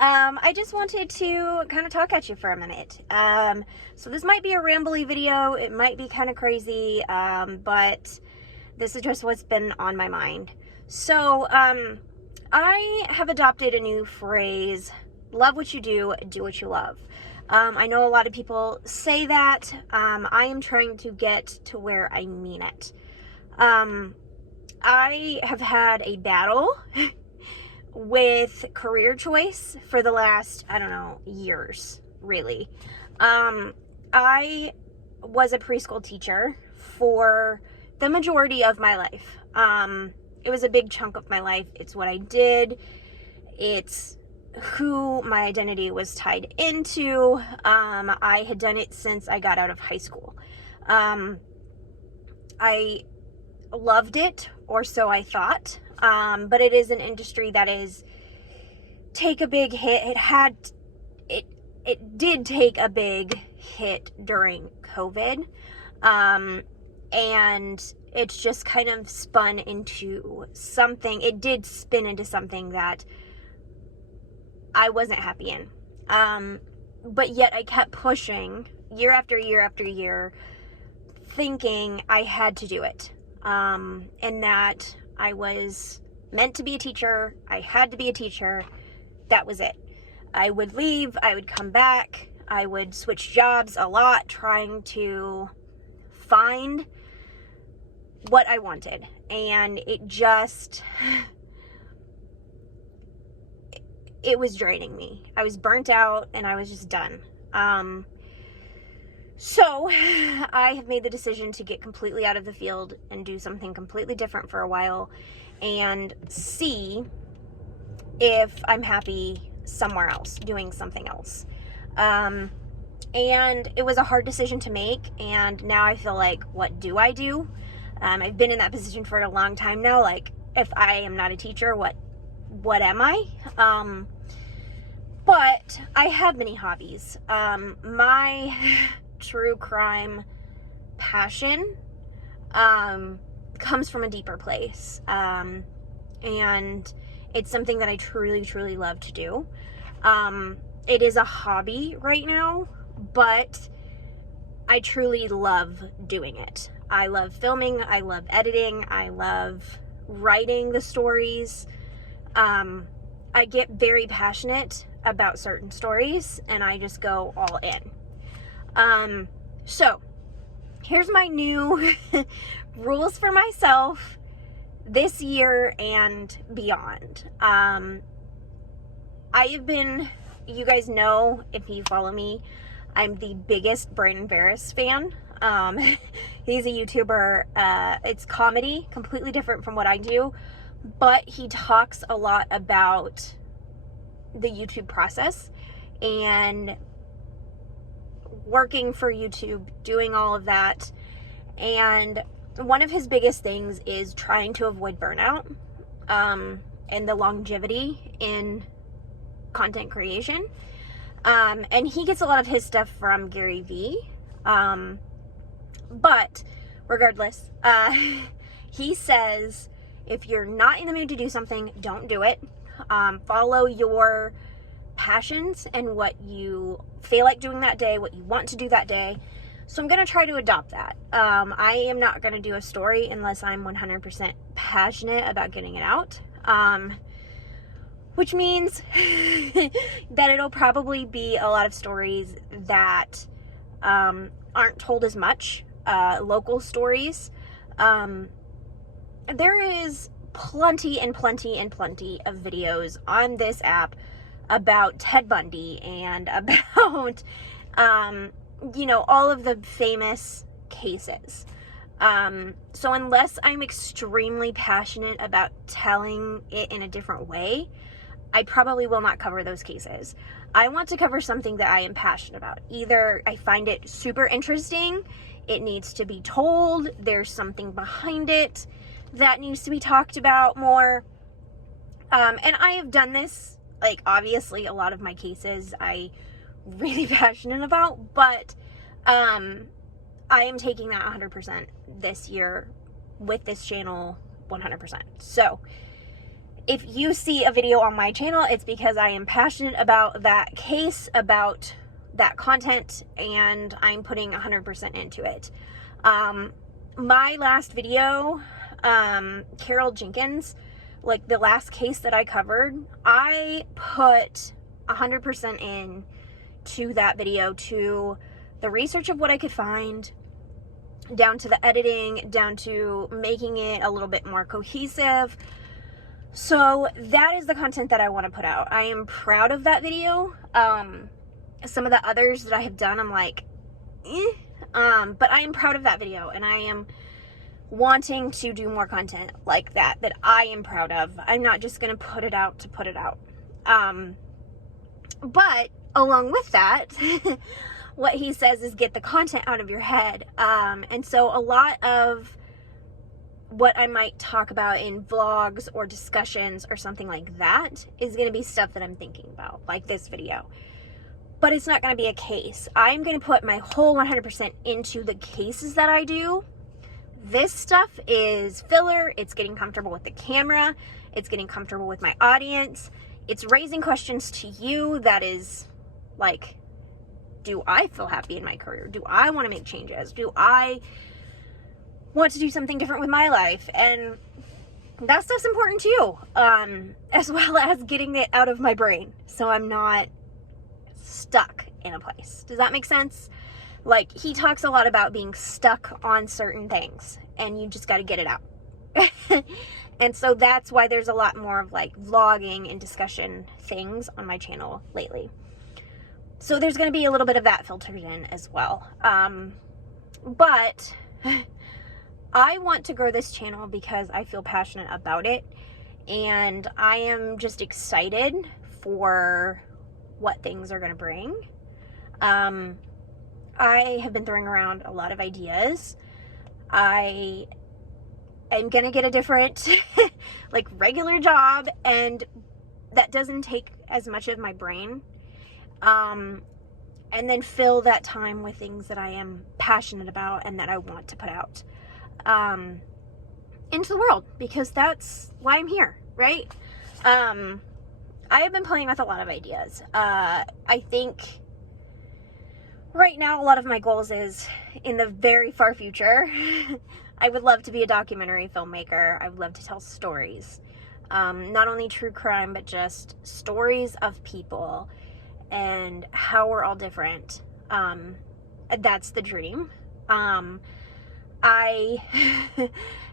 I just wanted to kind of talk at you for a minute. So this might be a rambly video. It might be kind of crazy, but this is just what's been on my mind. So, I have adopted a new phrase: love what you do what you love. I know a lot of people say that. I am trying to get to where I mean it. I have had a battle with career choice for the last, I don't know, years, really. I was a preschool teacher for the majority of my life. It was a big chunk of my life. It's what I did. It's who my identity was tied into. I had done it since I got out of high school. I loved it, or so I thought. But it is an industry that is take a big hit. It did take a big hit during COVID. And it's just kind of spun into something. It did spin into something that I wasn't happy in. But yet I kept pushing year after year after year, thinking I had to do it. And that I was meant to be a teacher. I had to be a teacher. That was it. I would leave. I would come back. I would switch jobs a lot, trying to find what I wanted. And it was draining me. I was burnt out and I was just done. So I have made the decision to get completely out of the field and do something completely different for a while and see if I'm happy somewhere else, doing something else. And it was a hard decision to make, and now I feel like, what do I do? I've been in that position for a long time now. Like, if I am not a teacher, what am I? But I have many hobbies. My true crime passion comes from a deeper place, and it's something that I truly, truly love to do. It is a hobby right now, but I truly love doing it. I love filming, I love editing, I love writing the stories. I get very passionate about certain stories, and I just go all in. So here's my new rules for myself this year and beyond. I have been, you guys know, if you follow me, I'm the biggest Brandon Varus fan. He's a YouTuber. It's comedy, completely different from what I do, but he talks a lot about the YouTube process and working for YouTube, doing all of that. And one of his biggest things is trying to avoid burnout, and the longevity in content creation. And he gets a lot of his stuff from Gary Vee. But regardless, he says, if you're not in the mood to do something, don't do it. Follow your passions and what you feel like doing that day, what you want to do that day. So I'm going to try to adopt that. I am not going to do a story unless I'm 100% passionate about getting it out. Which means that it'll probably be a lot of stories that aren't told as much, local stories. There is plenty and plenty and plenty of videos on this app about Ted Bundy and about, all of the famous cases. So unless I'm extremely passionate about telling it in a different way, I probably will not cover those cases. I want to cover something that I am passionate about. Either I find it super interesting, it needs to be told, there's something behind it that needs to be talked about more. And I have done this, like, obviously a lot of my cases I really passionate about, but I am taking that 100% this year with this channel, 100%. So if you see a video on my channel, it's because I am passionate about that case, about that content, and I'm putting 100% into it. My last video, Carol Jenkins, like the last case that I covered, I put 100% in to that video, to the research of what I could find, down to the editing, down to making it a little bit more cohesive. So that is the content that I want to put out. I am proud of that video. Some of the others that I have done, I'm like, but I am proud of that video, and I am wanting to do more content like that I am proud of. I'm not just going to put it out to put it out. But along with that, what he says is get the content out of your head. And so a lot of what I might talk about in vlogs or discussions or something like that is going to be stuff that I'm thinking about, like this video. But it's not going to be a case. I'm going to put my whole 100% into the cases that I do. This stuff is filler. It's getting comfortable with the camera. It's getting comfortable with my audience. It's raising questions to you that is like, do I feel happy in my career? Do I want to make changes? Do I want to do something different with my life? And that stuff's important too, as well as getting it out of my brain so I'm not stuck in a place. Does that make sense? Like, he talks a lot about being stuck on certain things, and you just got to get it out. And so that's why there's a lot more of like vlogging and discussion things on my channel lately. So there's going to be a little bit of that filtered in as well. But I want to grow this channel because I feel passionate about it, and I am just excited for what things are going to bring. I have been throwing around a lot of ideas. I am going to get a different like regular job, and that doesn't take as much of my brain. And then fill that time with things that I am passionate about and that I want to put out into the world, because that's why I'm here, right? I have been playing with a lot of ideas. I think right now a lot of my goals is in the very far future. I would love to be a documentary filmmaker. I would love to tell stories, not only true crime, but just stories of people and how we're all different. That's the dream. I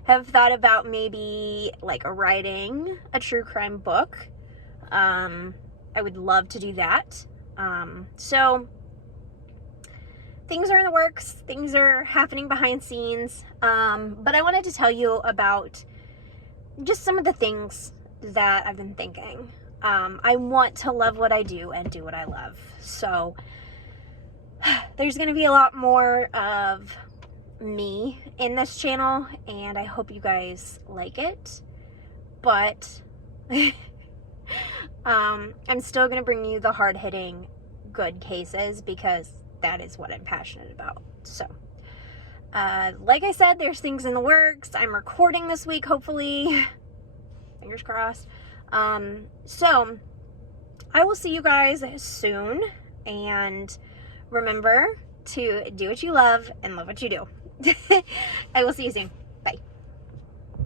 have thought about maybe like writing a true crime book. I would love to do that. So things are in the works. Things are happening behind scenes. But I wanted to tell you about just some of the things that I've been thinking. I want to love what I do and do what I love. So there's going to be a lot more of me in this channel, and I hope you guys like it. But I'm still going to bring you the hard-hitting good cases, because that is what I'm passionate about. So like I said, there's things in the works. I'm recording this week, hopefully. Fingers crossed. So I will see you guys soon, and remember to do what you love and love what you do. I will see you soon.